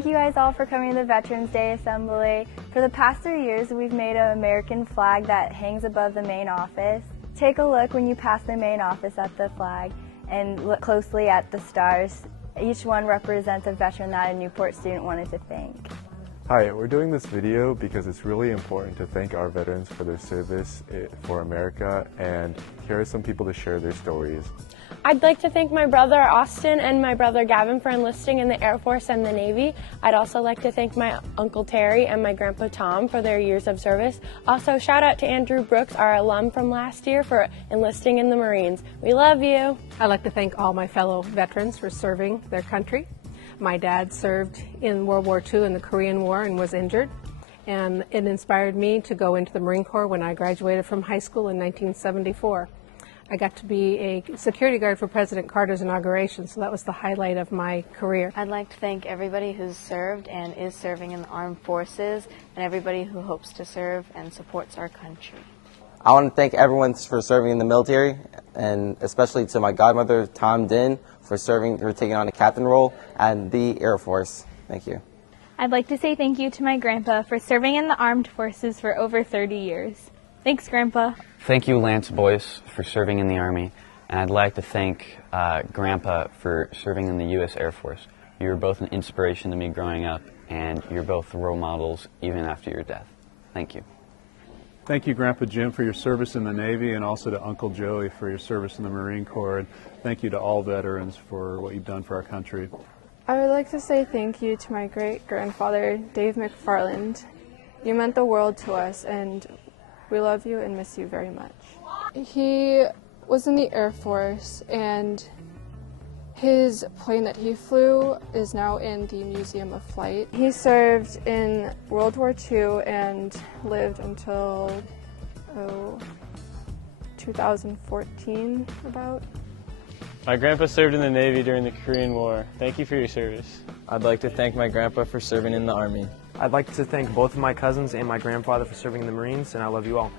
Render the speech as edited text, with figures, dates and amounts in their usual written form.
Thank you guys all for coming to the Veterans Day Assembly. For the past 3 years, we've made an American flag that hangs above the main office. Take a look when you pass the main office at the flag and look closely at the stars. Each one represents a veteran that a Newport student wanted to thank. Hi, we're doing this video because it's really important to thank our veterans for their service for America, and here are some people to share their stories. I'd like to thank my brother Austin and my brother Gavin for enlisting in the Air Force and the Navy. I'd also like to thank my Uncle Terry and my Grandpa Tom for their years of service. Also, shout out to Andrew Brooks, our alum from last year, for enlisting in the Marines. We love you. I'd like to thank all my fellow veterans for serving their country. My dad served in World War II in the Korean War and was injured, and it inspired me to go into the Marine Corps when I graduated from high school in 1974. I got to be a security guard for President Carter's inauguration, so that was the highlight of my career. I'd like to thank everybody who's served and is serving in the armed forces, and everybody who hopes to serve and supports our country. I want to thank everyone for serving in the military, and especially to my godmother, Tom Din, for taking on a captain role, and the Air Force. Thank you. I'd like to say thank you to my grandpa for serving in the armed forces for over 30 years. Thanks, Grandpa. Thank you, Lance Boyce, for serving in the Army, and I'd like to thank Grandpa for serving in the U.S. Air Force. You were both an inspiration to me growing up, and you're both role models even after your death. Thank you. Thank you, Grandpa Jim, for your service in the Navy, and also to Uncle Joey for your service in the Marine Corps. And thank you to all veterans for what you've done for our country. I would like to say thank you to my great-grandfather, Dave McFarland. You meant the world to us, and we love you and miss you very much. He was in the Air Force, and his plane that he flew is now in the Museum of Flight. He served in World War II and lived until 2014 about. My grandpa served in the Navy during the Korean War. Thank you for your service. I'd like to thank my grandpa for serving in the Army. I'd like to thank both of my cousins and my grandfather for serving in the Marines, and I love you all.